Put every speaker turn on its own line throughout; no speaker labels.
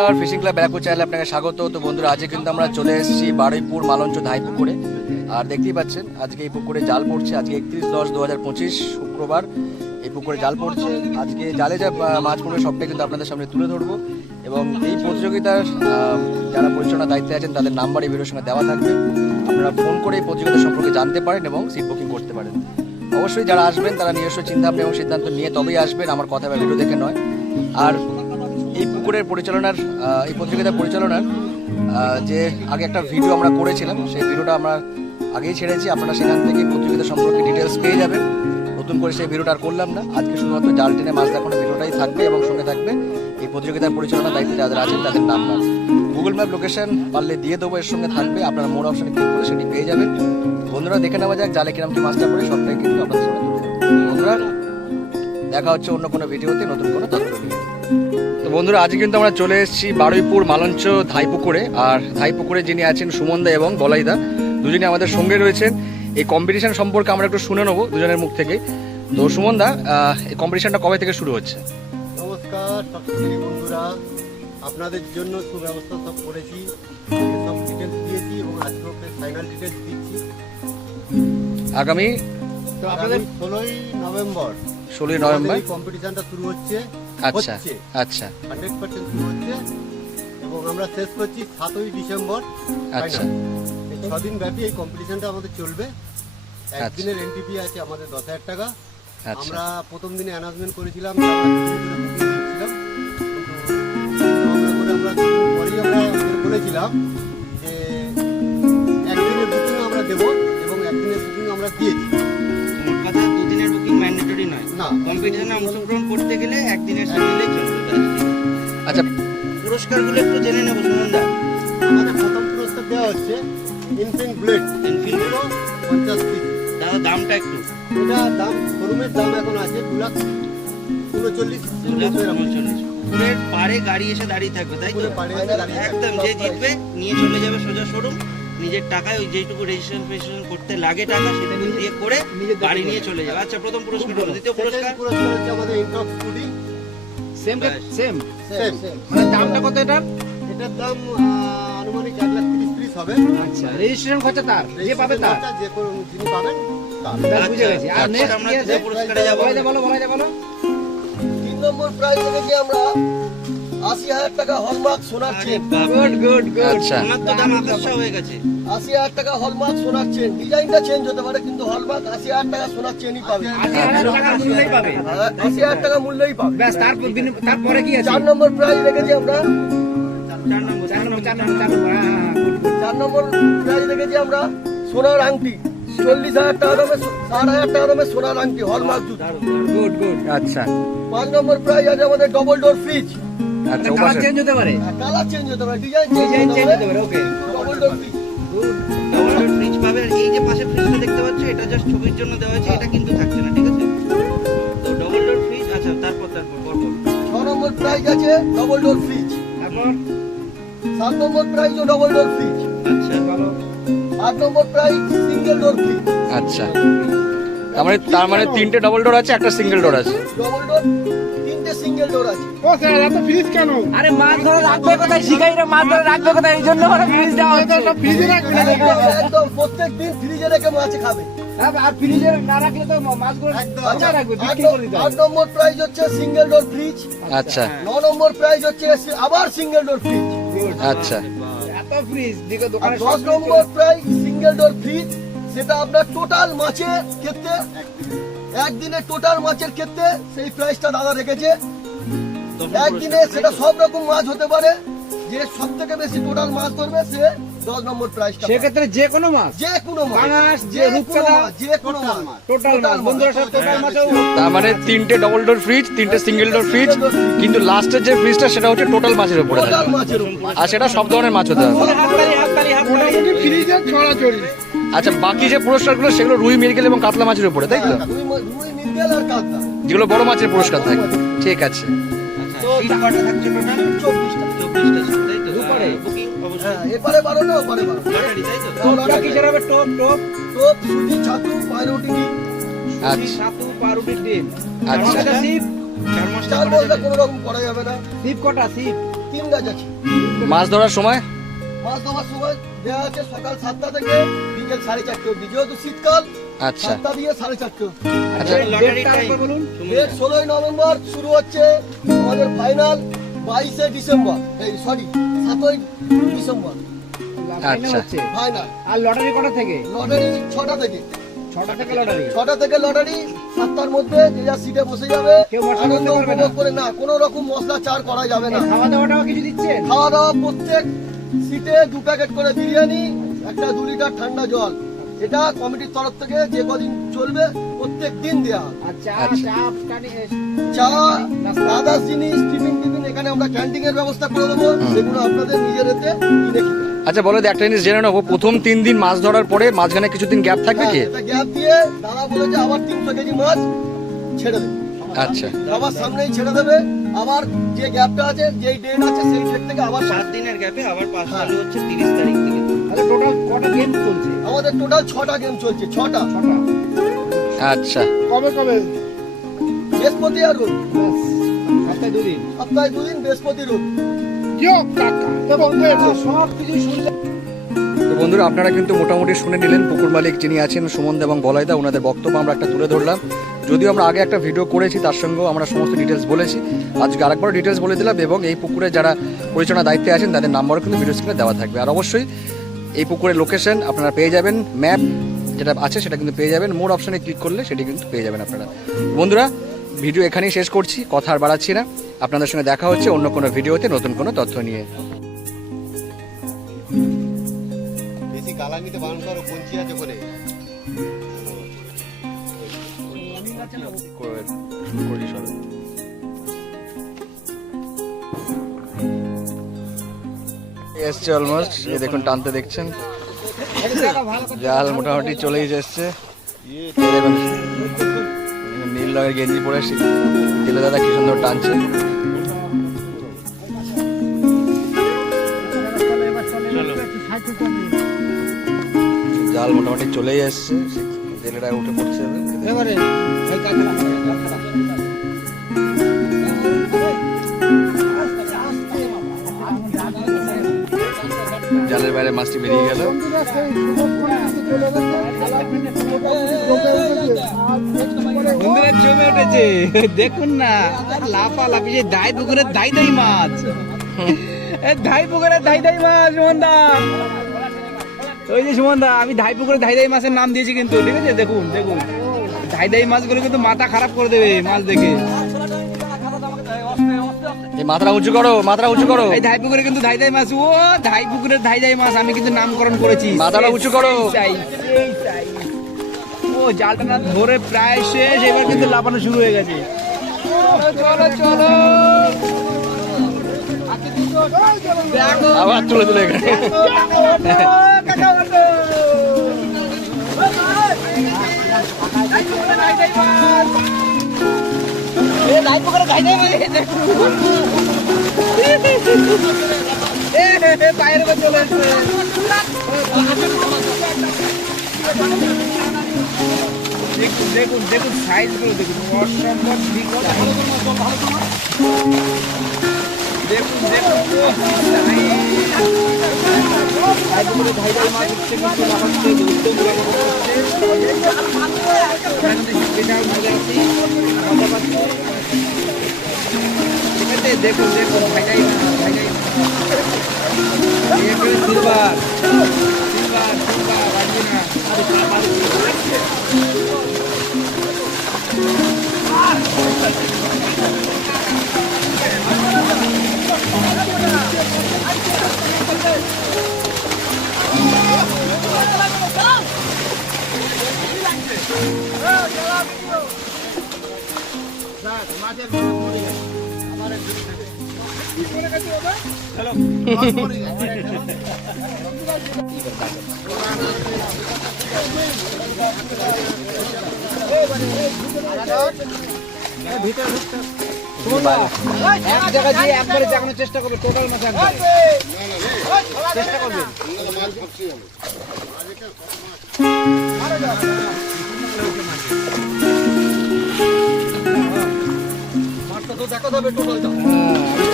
নমস্কার, fishing club Barrackpore চ্যানেলে আপনাকে স্বাগত। তো বন্ধুরা, আজকে কিন্তু আমরা চলে এসেছি বারুইপুর মালঞ্চ ধাই পুকুরে। আর দেখতেই পাচ্ছেন, আজকে এই পুকুরে জাল পড়ছে। আজকে একত্রিশ দশ দু হাজার পঁচিশ শুক্রবার এই পুকুরে জাল পড়ছে। আজকে জালে যা মাছ পড়বে, সবটাই কিন্তু আপনাদের সামনে তুলে ধরবো। এবং এই প্রতিযোগিতার যারা পরিচালনার দায়িত্বে আছেন, তাদের নাম্বার এই ভিডিওর সঙ্গে দেওয়া থাকবে। আপনারা ফোন করে এই প্রতিযোগিতা সম্পর্কে জানতে পারেন এবং সিট বুকিং করতে পারেন। অবশ্যই যারা আসবেন, তারা নিজস্ব চিন্তা এবং সিদ্ধান্ত নিয়ে তবেই আসবেন। আমার কথা বা ভিডিও দেখে নয়। আর এই পুকুরের পরিচালনার এই প্রতিযোগিতার পরিচালনার যে আগে একটা ভিডিও আমরা করেছিলাম, সেই ভিডিওটা আমরা আগেই ছেড়েছি। আপনারা সেখান থেকে প্রতিযোগিতা সম্পর্কে ডিটেলস পেয়ে যাবেন। নতুন করে সেই ভিডিওটা আর করলাম না। আজকে শুধুমাত্র জাল টেনে মাছ দেখানো ভিডিওটাই থাকবে এবং সঙ্গে থাকবে। এই প্রতিযোগিতার পরিচালনার দায়িত্বে যাদের আছেন, তাদের নাম্বার গুগল ম্যাপ লোকেশন পারলে দিয়ে দেবো, এর সঙ্গে থাকবে। আপনারা মোড অপশনে ক্লিক করে সেটি পেয়ে যাবেন। বন্ধুরা, দেখে নেওয়া যাক জালে কিরম কি মাছটা পড়ে সবটাই কিন্তু আপনাদের ধরবো। বন্ধুরা, দেখা হচ্ছে অন্য কোনো ভিডিওতে নতুন কোনো তথ্য তো বন্ধুরা আজকে কিন্তু আমরা চলে এসেছি বারুইপুর মালঞ্চ ধাইপুকুরে। আর ধাইপুকুরে যিনি আছেন সুমনদা এবং বলাইদা দুজনে আমাদের সঙ্গে রয়েছেন। এই কম্পিটিশন সম্পর্কে আমরা একটু শুনে নেব দুজনের মুখ থেকে। তো সুমনদা এই কম্পিটিশনটা কবে থেকে শুরু হচ্ছে?
নমস্কার বন্ধুরা। আপনাদের জন্য সুব্যবস্থা সব করেছি। সব ডিটেলস দিয়েছি এবং আজকে ফাইনাল ডিটেলস দিচ্ছি।
আগামী?
তো আপনাদের ষোলোই নভেম্বর।
ষোলোই নভেম্বর।
কম্পিটিশনটা শুরু হচ্ছে।
আচ্ছা আচ্ছা।
হান্ড্রেড পার্সেন্ট শুরু হচ্ছে এবং আমরা শেষ করছি সাতই ডিসেম্বর
আচ্ছা।
ছদিন ব্যাপী এই কম্পিটিশনটা আমাদের চলবে।
আচ্ছা।
একদিনের এনটিপি আছে আমাদের দশ হাজার টাকা।
আচ্ছা।
আমরা প্রথম দিনে অ্যানাউন্সমেন্ট করেছিলাম বলেছিলাম যে একদিনের বুকিং আমরা দেবো এবং একদিনের বুকিং আমরা দিয়েছি। না
কম্পিটিশনে অংশগ্রহণ করতে গেলে একদিনের চলবে
আচ্ছা।
পুরস্কারগুলো একটু জেনে নেব সুমনদা।
আমাদের প্রথম পুরস্কার দেওয়া হচ্ছে ইনফিন ব্লেড
Infinite?
পঞ্চাশ পিস
দাদা দামটা একটু।
এটা দাম শোরুমের দাম এখন আছে দু লাখ উনচল্লিশ।
দু লাখ উনচল্লিশ। পুরের পারে গাড়ি এসে দাঁড়িয়ে থাকবে তাই তো?
পাড়ে
একদম যে জিতবে নিয়ে চলে যাবে সোজা শোরুম। নিজের টাকায় ওই যেটুকু রেজিস্ট্রেশন ফেজিস্ট্রেশন করতে লাগে টাকা সেটা দিয়ে করে গাড়ি নিয়ে চলে যাবে আচ্ছা প্রথম পুরস্কার হলো দ্বিতীয় পুরস্কার?
পুরস্কার হচ্ছে আমাদের Intex foodie
same same
same
মানে দামটা কত এটা?
এটার দাম আনুমানিক এক লাখ তিরিশ ত্রিশ হবে।
আচ্ছা রেজিস্ট্রেশন খরচা তার? যে পাবে তার?
যে কোনো যিনি পাবেন তার।
বুঝে
আচ্ছা,
গেছি। আর
আচ্ছা,
নেক্সট
আমরা
কি আছে?
দ্বিতীয় পুরস্কারে যাব
বলো বলাই দে বলো
তিন নম্বর প্রাইজ রেখেছি আমরা। আশি হাজার টাকা হলমার্ক সোনার চেন
গুড গুড গুড
আচ্ছা।
ওনার তো দাম আকাশা হয়ে গেছে।
আশি হাজার টাকা হলমার্ক সোনার চেন ডিজাইনটা চেঞ্জ হতে পারে কিন্তু হলমার্ক আশি হাজার টাকা সোনার চেনই পাবে।
আশি হাজার
হ্যাঁ, টাকা মূল্যই পাবে।
ব্যাস তারপর তারপরে কি আছে?
চার নম্বর প্রাইজ রেখেছি আমরা।
চার নম্বর
চার নম্বর চার নম্বর চার নম্বর good, good.
চার নম্বর প্রাইজ রেখেছি আমরা সোনার আংটি। চল্লিশ হাজার টাকা দামে ষাট হাজার টাকা দামে সোনার আংটি হলমার্ক জুতো।
গুড গুড
আচ্ছা।
পাঁচ নম্বর প্রাইজ আছে আমাদের ডবল ডোর ফ্রিজ
আচ্ছা
কালার চেঞ্জ হতে পারে।
কালার চেঞ্জ হতে পারে ডিজাইন
ডিজাইন
চেঞ্জ হতে পারে।
Okay
double door fridge
double fridge পাবে। এই যে পাশে ফ্রিজটা দেখতে পাচ্ছ এটা জাস্ট ছবির জন্য দেওয়া হয়েছে এটা কিন্তু থাকছে না ঠিক আছে? তো ডবল ডোর ফ্রিজ আচ্ছা তারপর তারপর পরপর।
ছ নম্বর প্রাইজ আছে ডবল ডোর ফ্রিজ
তারপর?
সাত নম্বর প্রাইজও ডবল ডোর ফ্রিজ
আচ্ছা
বলো
আট নম্বর প্রাইজ সিঙ্গেল ডোর ফ্রিজ
আচ্ছা। তার মানে তার মানে তিনটে ডবল ডোর আছে একটা সিঙ্গেল ডোর আছে।
ডবল ডোর সিঙ্গেল ডোর আছে।
আরে মাছ ধরে রাখবে কোথায়? শিখাই মাছ ধরে রাখবে কোথায়? এই জন্য ফ্রিজ দেওয়া হচ্ছে।
একদম, একদম প্রত্যেক দিন ফ্রিজে রেখে মাছ খাবে।
আর ফ্রিজে না রাখলে তো মাছগুলো আচ্ছা রাখবে বিক্রি করে দিতে
আট নম্বর প্রাইজ হচ্ছে সিঙ্গেল ডোর ফ্রিজ
আচ্ছা।
ন নম্বর প্রাইজ হচ্ছে আবার সিঙ্গেল ডোর ফ্রিজ
আচ্ছা।
এত ফ্রিজ দিকে দোকানে
দশ নম্বর প্রাইজ সিঙ্গেল ডোর ফ্রিজ সেটা আপনার টোটাল মাছের ক্ষেত্রে একদিনে টোটাল মাছের ক্ষেত্রে সেই প্রাইসটা দাদা রেখেছে। একদিনে সেটা সব রকম মাছ হতে পারে। যে সব থেকে বেশি টোটাল মাছ ধরবে সে দশ নম্বর প্রাইসটা পাবে।
সেক্ষেত্রে যে কোনো মাছ।
যে কোনো মাছ। যে
রূপচাঁদা,
মাছ যে কোনো মাছ।
টোটাল মাছ। বন্ধুরা সব টোটাল মাছেও
তার মানে তিনটে ডবল ডোর ফ্রিজ তিনটে সিঙ্গেল ডোর ফ্রিজ কিন্তু লাস্টের যে ফ্রিজটা সেটা হচ্ছে টোটাল মাছের উপরে।
টোটাল মাছের উপর।
আর সেটা সব ধরনের মাছ হতে হবে আচ্ছা বাকি যে পুরস্কারগুলো সেগুলো রুই মৃগেল এবং কাতলা মাছের উপরে তাই তো?
কাতলা।
যেগুলো বড় মাছের পুরস্কার থাকে। ঠিক আছে।
সিট কটা থাকছে টোটাল?
চব্বিশটা
চব্বিশটা সিট তাই তো?
দুপারে?
বুকিং অবশ্যই
এপারে বারোটা ওপারে বারোটা
লটারি তাই তো?
টপটা কিসের হবে টপ টপ
টোপ সুজি ছাতু পাউরুটি
সাতু পাউরুটির ডিম।
আচ্ছা।
সিপ।
চার মাস
চার বলতে কোনো রকম করা যাবে না।
সিপ কটা? সিপ।
তিন গাছ আছে।
মাছ ধরার সময়?
মাছ ধরার সময় দেওয়া আছে সকাল সাতটা থেকে বিকেল সাড়ে চারটে অব্দি যেহেতু শীতকাল
আচ্ছা।
সাতটা দিয়ে সাড়ে চারটে।
আচ্ছা।
লটারি টাইম
বলুন
ডেট ষোলোই নভেম্বর শুরু হচ্ছে আমাদের ফাইনাল বাইশে ডিসেম্বর। এই সরি সাতই ডিসেম্বর।
আচ্ছা।
ফাইনাল
আর লটারি কটা থেকে?
লটারি ছটা থেকে।
ছটা থেকে লটারি
ছটা থেকে লটারি সাতটার মধ্যে যে যা সিটে বসে যাবে আনন্দ
না?
উপভোগ করে না কোনো রকম মশলা চার করা যাবে না।
খাওয়া দাওয়াটাও কিছু দিচ্ছেন?
খাওয়া দাওয়া প্রত্যেক সিটে দু প্যাকেট করে বিরিয়ানি একটা দু লিটার ঠান্ডা জল। এটা কমিটির তরফ থেকে যে কদিন চলবে প্রত্যেক দিন দেওয়া
চা
আচ্ছা।
আদার্স জিনিস টিফিন টিফিন এখানে আমরা ক্যান্টিন এর ব্যবস্থা করে দেবো সেগুলো আপনাদের নিজের এতে কিনে
আচ্ছা বলো একটা জিনিস জেনে নেব প্রথম তিন দিন মাছ ধরার পরে মাঝখানে কিছুদিন গ্যাপ থাকবে কি?
হ্যাঁ, গ্যাপ দিয়ে দাদা বলেছে আবার তিনশো কেজি মাছ ছেড়ে দেবে।
আচ্ছা।
আবার সামনেই ছেড়ে দেবে আবার যে গ্যাপটা আছে যেই ডেট আছে সেই ডেট থেকে আবার
সাত দিনের গ্যাপে আবার পাঁচ হচ্ছে তিরিশ তারিখ থেকে
তাহলে টোটাল কটা গেম চলছে?
আমাদের টোটাল ছটা গেম চলছে ছটা।
ছটা।
আচ্ছা।
কবে কবে?
বৃহস্পতি আর রোদ
সপ্তাহে দুদিন।
সপ্তাহে দুদিন বৃহস্পতি রোদ
তো বন্ধুরা আপনারা কিন্তু মোটামুটি শুনে নিলেন পুকুর মালিক যিনি আছেন সুমন এবং বলয়দা ওনাদের বক্তব্য আমরা একটা তুলে ধরলাম। যদিও আমরা আগে একটা ভিডিও করেছি তার সঙ্গেও আমরা সমস্ত ডিটেলস বলেছি। আজকে আরেকবার ডিটেলস বলে দিলাম এবং এই পুকুরে যারা পরিচালনা দায়িত্বে আছেন তাদের নাম্বারও কিন্তু ভিডিও স্ক্রিনে দেওয়া থাকবে। আর অবশ্যই এই পুকুরের লোকেশন আপনারা পেয়ে যাবেন ম্যাপ যেটা আছে সেটা কিন্তু পেয়ে যাবেন মোর অপশনে ক্লিক করলে সেটি কিন্তু পেয়ে যাবেন আপনারা বন্ধুরা ভিডিও এখানেই শেষ করছি কথা আর বাড়াচ্ছি না আপনাদের সঙ্গে দেখা হচ্ছে অন্য কোনো ভিডিওতে নতুন কোনো তথ্য নিয়ে
বেশি বারণ করো পঞ্চি আছে
করি এসছে অলমোস্ট এই দেখুন, টানতে দেখছেন। জাল মোটামুটি চলেই এসছে দেখুন নীল রঙের গেঞ্জি পরে জেলে দাদা কি সুন্দর টানছে। জাল মোটামুটি চলেই এসছে জেলেটা উঠে পড়ছে। এবারে। জালের বাইরে মাছটি বেরিয়ে গেল।
বন্ধুরা জমে উঠেছে। দেখুন না লাফা লাফি যে দাই পুকুরের দাই দাই মাছ। ধাই পুকুরের ধাই দাই মাছ, সুমনদা। ওই যে সুমনদা, আমি ধাই পুকুরের ধাই দাই মাছের নাম দিয়েছি কিন্তু, ঠিক আছে? দেখুন দেখুন। ধাই দাই মাছগুলো কিন্তু মাথা খারাপ করে দেবে মাছ দেখে।
মাথাটা উঁচু করো মাথাটা উঁচু করো।
এই ধাই পুকুরে কিন্তু ধাই দাই মাছ ও ধাই পুকুরের ধাই ধাই মাছ আমি কিন্তু নামকরণ করেছি।
মাথাটা উঁচু করো।
ও জালটা না ধরে প্রায় শেষ এবার কিন্তু লাফানো শুরু হয়ে গেছে। চলো চলো
আবার তুলে তুলে এখানে।
দেখুন দেখুন দেখুন সাইজগুলো, দেখুন। অসম্ভব বিকট দেখুন দেখুন। সাইজগুলো ধাই মাছ হচ্ছে কিন্তু লাফাচ্ছে ধরতে বিশাল মজা আছে মজা পাচ্ছি ঠিক আছে দেখুন দেখুন ভাই আসবে না এক চেষ্টা করবে টোটাল মাছ একবারে চেষ্টা করবে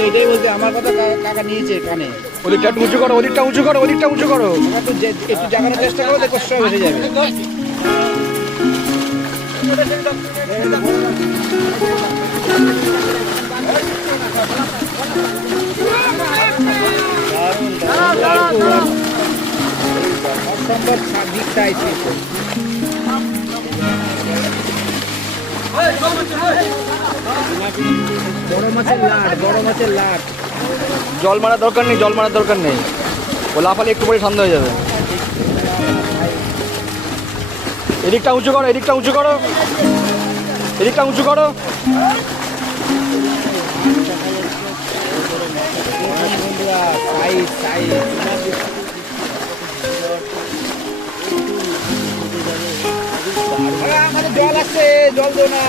এটাই বলছি আমার কথা কাকা নিয়েছে কানে
ওদিকটা উঁচু করো ওদিকটা উঁচু করো ওদিকটা উঁচু করো
একটু জাগানোর চেষ্টা করো দেখো সব এসে যাবে দিকটা লাট মাছের লাট
জল মারার দরকার নেই, জল মারার দরকার নেই। ও লাফালে একটু পরে ঠান্ডা হয়ে যাবে। এদিকটা উঁচু করো, এদিকটা উঁচু করো। এদিকটা উঁচু করো।
জল আছে, জল দো না।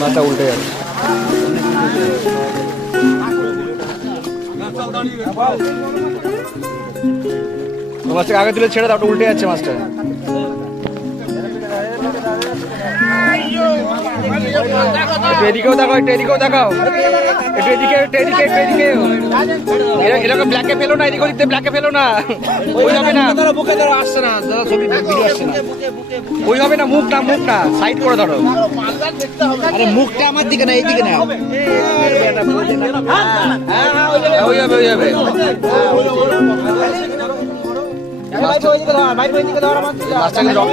মাছটা উল্টে ও মাছটাকে আগে তুলে ছেড়ে দাও উল্টে যাচ্ছে মাছটা একটু এদিকেও দেখাও একটু এদিকেও দেখাও একটু এদিকে একটু এদিকে একটু এদিকে। এরা- এরকম ব্ল্যাকে ফেলো না এদিক ওদিক ব্ল্যাকে ফেলো না। ওই হবে না।
ধরো বুকে ধরো আসছে না দাদা ছবি ভিডিও আসছে না।
ওই হবে না মুখ না মুখ না। সাইড করে ধরো।
আরে মুখটা আমার দিকে না এই দিকে না।
হ্যাঁ, ওই হবে ওই হবে। মাছটাকে রং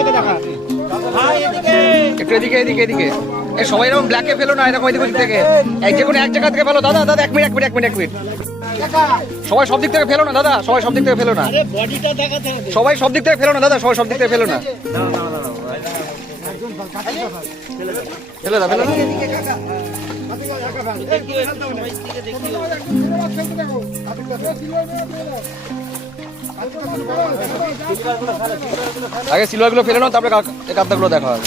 একটু এদিকে এদিকে এদিকে এ সবাই এরকম ব্ল্যাকে ফেলো না এরকম এদিক থেকে এক যে কোনো এক জায়গা থেকে ফেলো দাদা দাদা এক মিনিট এক মিনিট এক মিনিট এক মিনিট সবাই সব দিক থেকে ফেলো না দাদা সবাই সব দিক থেকে ফেলো না সবাই সব দিক থেকে ফেলো না দাদা সবাই সব দিক থেকে ফেলো না ফেলে দাও ফেলে দাও আগে সিলভারগুলো ফেলে নাও তারপরে কাতলাগুলো দেখা হবে।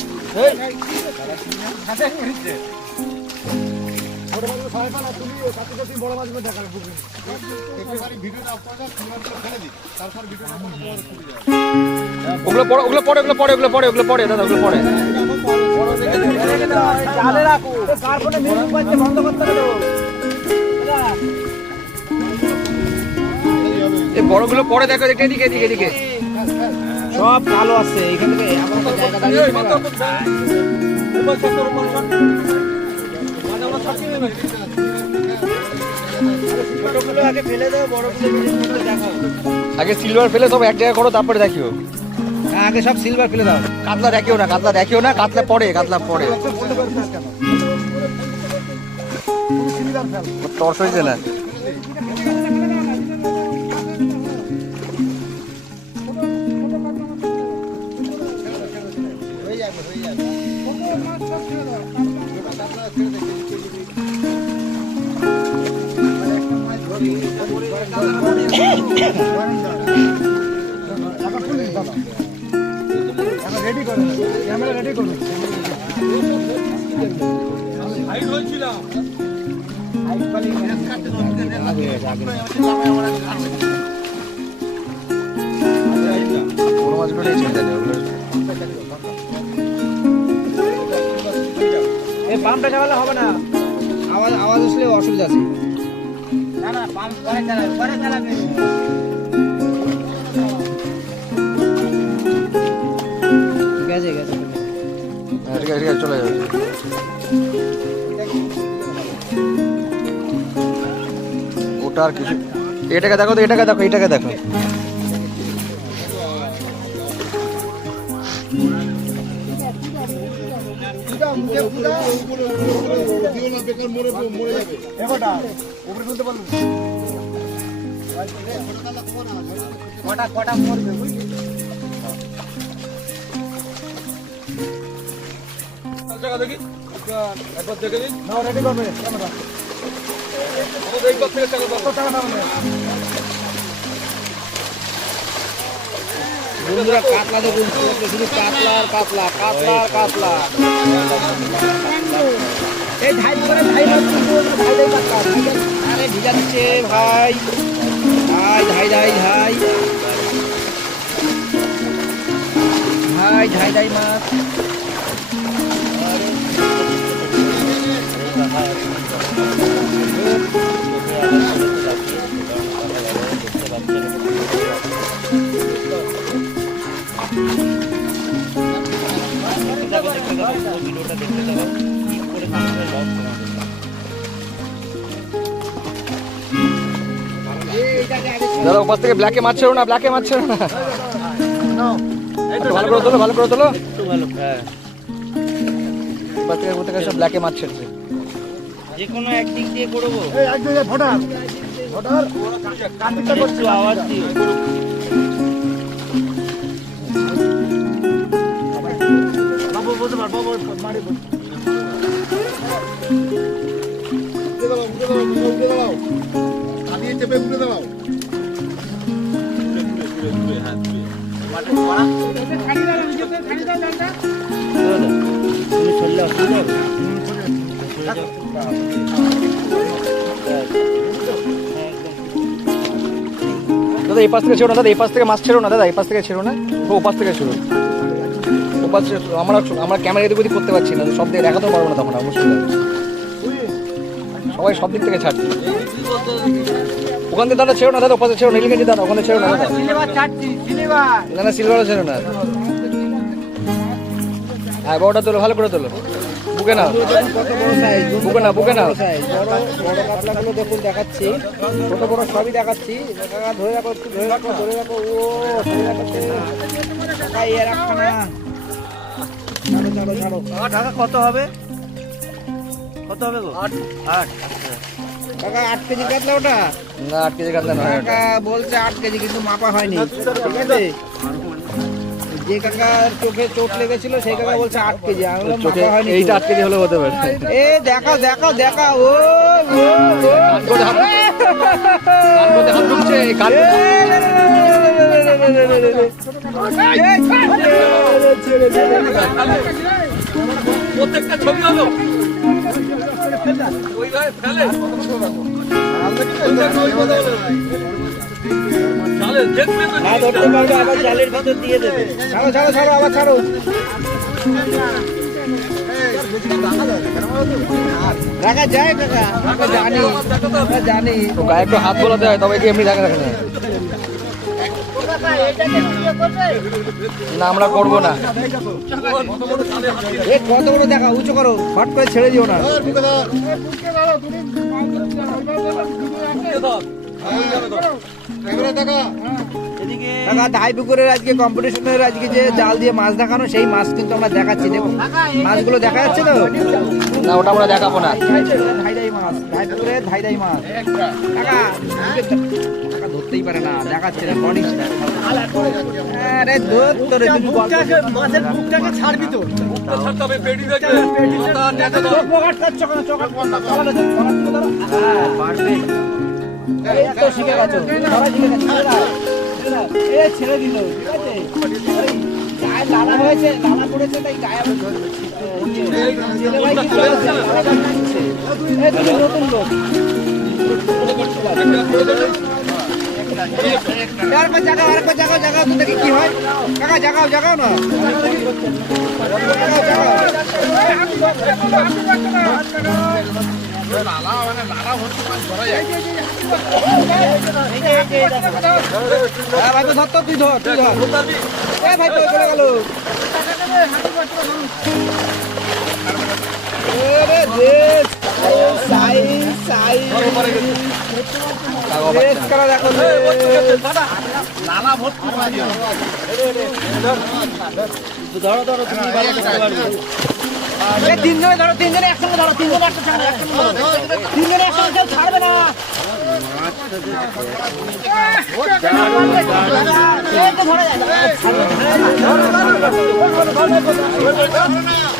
ওগুলো পড়ে ওগুলো পড়ে ওগুলো পড়ে ওগুলো পড়ে ওগুলো পড়ে দাদা ওগুলো পড়ে। এই বড়গুলো পরে দেখো এদিকে এদিকে এদিকে এদিকে।
সব ভালো আছে এখান থেকে
আগে
সিলভার ফেলে সব এক জায়গায় করো তারপরে দেখিও।
হ্যাঁ, আগে সব সিলভার ফেলে দাও।
কাতলা দেখিও না কাতলা দেখিও না কাতলা পড়ে কাতলা পরে। টর্চ না? দেবে ওগুলো
এই পাম্পটা চালালে হবে না। আওয়াজ আওয়াজ আসলে অসুবিধা আছে। গেছে গেছে
হ্যাঁ, ঠিক আছে ঠিক আছে চলে যাবে ওটা আর কিছু এটাকে দেখো তো এটাকে দেখো এটাকে দেখো
বন্ধুরা কাতলা দেখুন। শুধু কাতলা আর কাতলা কাতলা আর কাতলা। এই ধাই করে ধাই মাছ কিন্তু ধাই ধাই পাতা আরে ভিজাচ্ছে ভাই ভাই ধাই ধাই ধাই ভাই ধাই ধাই মাছ
ভিডিওটা দেখতে থাকো কি করে মানুষের লস কমাবে
দাদা ওপাশ থেকে ব্ল্যাকে মাছ ছেড়ো না ব্ল্যাকে মাছ ছেড়ো না। একটু ভালো করে তোলো ভালো করে তোলো।
হ্যাঁ
ওপাশ থেকে কোথা থেকে সব ব্ল্যাকে মাছ ছেড়ছে
যে কোনো একদিক দিয়ে করব।
এই এক জায়গায় ফটার। ফটার।
একটু আওয়াজ দিও
বাবু বলতে পার বাবু মারি বল উঠে দাও উঠে দাও উঠে দাও আমি চেপে উঠে দাও
দাদা, এই পাশ থেকে ছেড়ো না, দাদা, এই পাশ থেকে মাছ ছেড়ো না, দাদা, এই পাশ থেকে ছেড়ো না ও পাশ থেকে ওপাশ থেকে ছেড়ো। আমরা আমরা ক্যামেরা এদিক ওদিক করতে পারছি না, সব দিকে দেখাতেও পারব না তখন আছে। সবাই সব দিক থেকে ছাড়ছে ওখান থেকে দাদা ছেড়ো না দাদা ওপাশে ছেড়ো গেঞ্জি দাদা ওখানে ছেড়ো না দাদা। না না সিলভারও ছেড়ো না। হ্যাঁ বড়টা তোলো ভালো করে তোলো। বুকে
কত
বুকে নাও বুকে
বড় কাতলাগুলো দেখুন দেখাচ্ছি ছোট বড় সবই দেখাচ্ছি। ধরে রাখো ধরে রাখো ধরে রাখো। ও ধরে রাখো না ছাড়ো ছাড়ো ছাড়ো।
টাকা কত হবে? কত হবে গো আট আট
কাকা আট কেজি কাতলা ওটা
না আট কেজি নয় ওটা।
কাকা বলছে আট কেজি কিন্তু মাপা হয়নি ঠিক আছে যে কাকার চোখে চোট লেগেছিল সেই কাকা বলছে আট কেজি আমি বললাম
চোখে
মাপা হয়নি
এইটা। আট কেজি হলে হতে পারে
এ দেখাও দেখাও দেখাও ও ও,
প্রত্যেকটা ছবি হলো
না আবার জালের ভিতর দিয়ে দেবে।
ছাড়ো ছাড়ো ছাড়ো আবার ছাড়ো। রাখা যায় কাকা জানি আমরা জানি।
তো গায়ে একটু হাত বোলাতে হয় তবে কি এমনি দেখা রাখে না? না আমরা করব না।
এ কত বড় দেখা উঁচু করো ফট করে ছেড়ে দিও না।
দেখা।
কাকা ধাই পুকুরের আজকে কম্পিটিশনের আজকে যে জাল দিয়ে মাছ দেখানো সেই মাছ কিন্তু আমরা দেখাচ্ছি দেখুন। মাছগুলো দেখা যাচ্ছে তো?
না ওটা আমরা দেখাবো না।
ধাইদাই মাছ ধাই পুকুরের ধাইদাই মাছ। কাকা কাকা ধরতেই পারে না দেখাচ্ছে না আরে ধর তোরে
মাছের ছাড়বি তো।
হ্যাঁ, পারবে। এই তো শিখে গেছো। শিখে গেছো। এ, ছেড়ে দিল, ঠিক আছে? হয়েছে, লালা পড়েছে, তাই গায়ে তুমি নতুন লোক। জাগাও, আরেকবার জাগাও, জাগাও, তো হয়। কাকা, জাগাও, জাগাও না। হ্যাঁ, ভাই ধর তো, তুই ধর, তুই ধর। ভাই তো চলে গেল।
ধরো ধরো তুমি
তিনজনে ধরো তিনজনে একসঙ্গে ধরো তিনজনে একসঙ্গে। তিনজনে একসঙ্গে কেউ ছাড়বে না।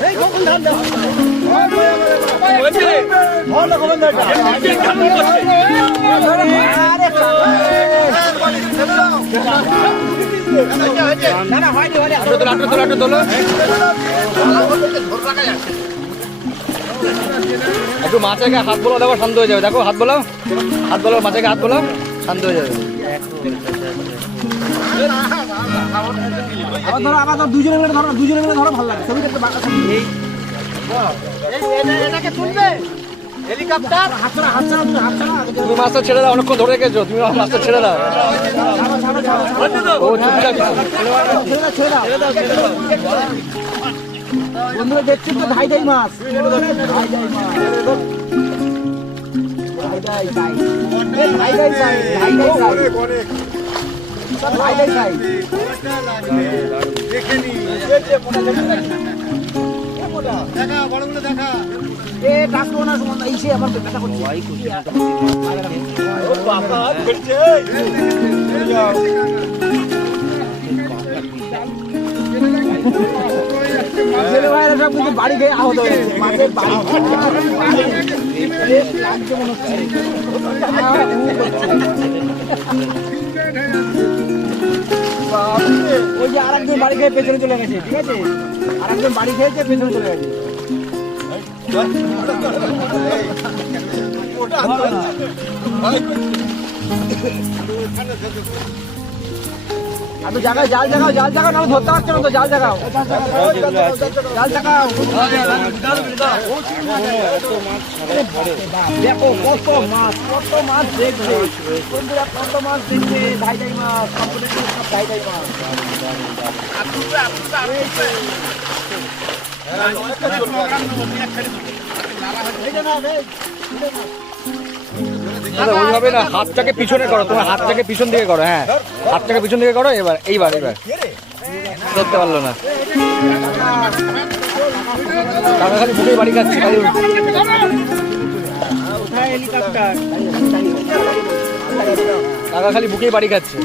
এই
একটু গায়ে হাত বলো দেখো শান্ত হয়ে যাবে। দেখো হাত বলো হাত বলো গায়ে হাত বলো শান্ত হয়ে যাবে।
ধরো আবার ধরো দুজনে মিলে ধরো দুজনে মিলে ধরো ভালো লাগে। ছবি
এটাকে তুলবে? হেলিকপ্টার?
তুমি
মাছটা ছেড়ে দাও অনেকক্ষণ ধরে রেখেছো তুমি মাছটা ছেড়ে দাও। ও চুপচাপ।
ছেড়ে দাও ছেড়ে দাও ছেড়ে বন্ধুরা দেখছি তো ধাই ধাই মাছ। ধাই ধাই মাছ ধাই ধাই ধাই ধাই ধাই ধাই ধাই ধাই
দেখা বড়গুলো দেখা।
বাড়ি খেয়ে আহত হয়েছে মাছের বাড়ি। লাগছে মনে হচ্ছে ওই যে আরেকজন বাড়ি খেয়ে পেছনে চলে গেছে ঠিক আছে? আর আরেকজন বাড়ি খেয়েছে পেছনে চলে গেছে। আমি জায়গায় জাল জাগাও জাল জাগাও নাহলে ধরতে পারছ না তো জাল জাগাও জাল বাপ, দেখো কত মাছ কত মাছ দেখছে। বন্ধুরা কত মাছ দেখছে। ধাই মাছ কম্পিটিশন সব ধাই মাছ।
না, ওইভাবে না হাতটাকে পিছনে করো তোমার হাতটাকে পিছন দিকে করো হ্যাঁ। হাতটাকে পিছন দিকে করো এবার এইবার এবার ধরতে পারল না। কাকা খালি বুকেই বাড়ি খাচ্ছে খালি কাকা খালি বুকেই বাড়ি খাচ্ছে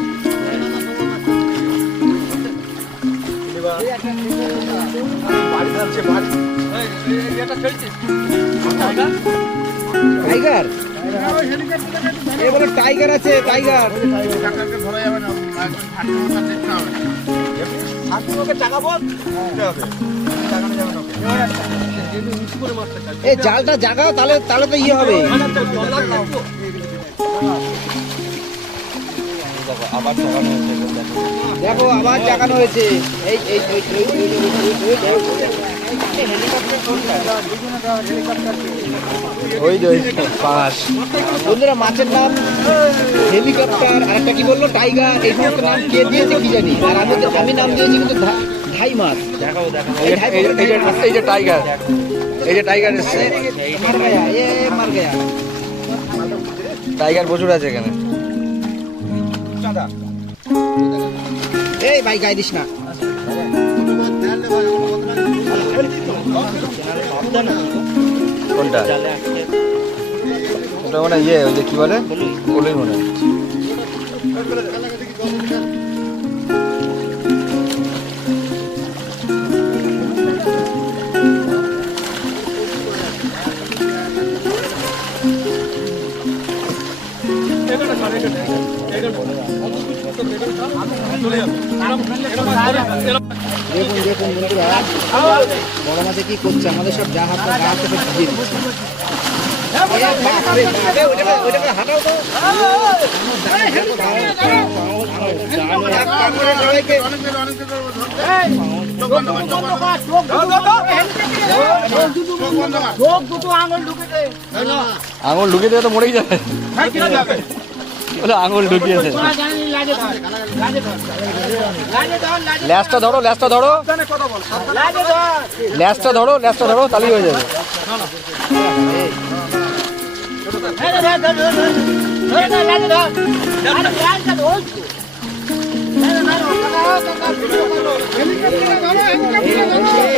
টাইগার? এ বলে টাইগার আছে টাইগার। এই জালটা জাগাও তাহলে তাহলে তো ইয়ে হবে। আবার জাগানো হয়েছে এই এই এই এই এই- এই-
ওই ওই
বন্ধুরা মাছের নাম হেলিকপ্টার আর একটা কি বলল টাইগার এই সমস্ত নাম কে দিয়েছে কি জানি আর আমি তো- আমি নাম দিয়েছি কিন্তু ধাই মাছ
এই যে- এই টাইগার এই যে টাইগার এসছে
মার গয়া এ মার গয়া
টাইগার প্রচুর আছে এখানে
এই ভাই গাই দিস না।
কোনটা? ওটা মানে ইয়ে ওই যে কি বলে? বলেই মনে হয়।
দেখুন দেখুন বন্ধুরা বড় মাছে কি করছে আমাদের সব যা হাত গা হাতে ভিজিয়ে দিচ্ছে
আঙুল ঢুকিয়ে দিয়ে তো মরেই যাবে। বলে আঙুল ঢুকিয়েছে ল্যাসটা ধরো ল্যাসটা ধরো ল্যাসটা ধরো ল্যাসটা ধরো তাহলেই হয়ে যাবে
হেলিকপ্টার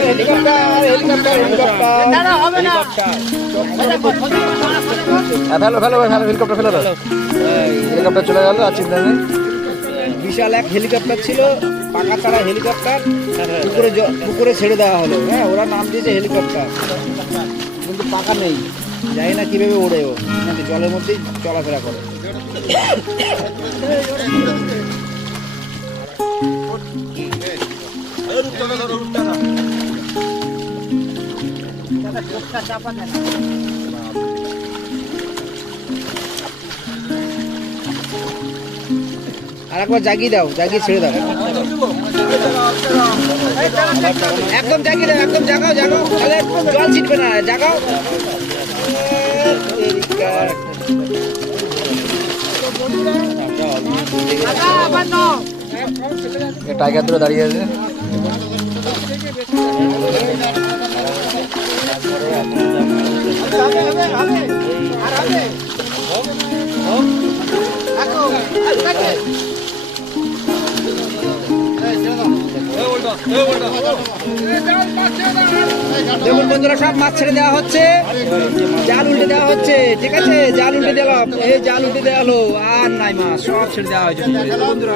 হেলিকপ্টার
হ্যাঁ হেলিকপ্টার চলে গেল, আর চিন্তা নেই।
বিশাল এক হেলিকপ্টার ছিল, পাকা ছাড়া হেলিকপ্টার, পুকুরে পুকুরে ছেড়ে দেওয়া হলো। হ্যাঁ ওরা নাম দিয়েছে হেলিকপ্টার। কিন্তু পাকা নেই। জানি না কীভাবে ওড়ে ও। জলের মধ্যেই চলাফেরা করে। আর একবার জাগিয়ে দাও, জাগিয়ে ছেড়ে দাও। একদম জাগিয়ে দাও, একদম জাগাও জাগাও। তাহলে জল ছিটবে না, জাগাও।
টাইগার ধরে দাঁড়িয়ে আছে।
দেখুন বন্ধুরা, সব মাছ ছেড়ে দেওয়া হচ্ছে। জাল উল্টে দেওয়া হচ্ছে। ঠিক আছে, জাল উল্টে দিলাম। এই জাল উল্টে দেওয়া হলো। আর নাই মাছ, সব ছেড়ে দেওয়া হয়েছে। বন্ধুরা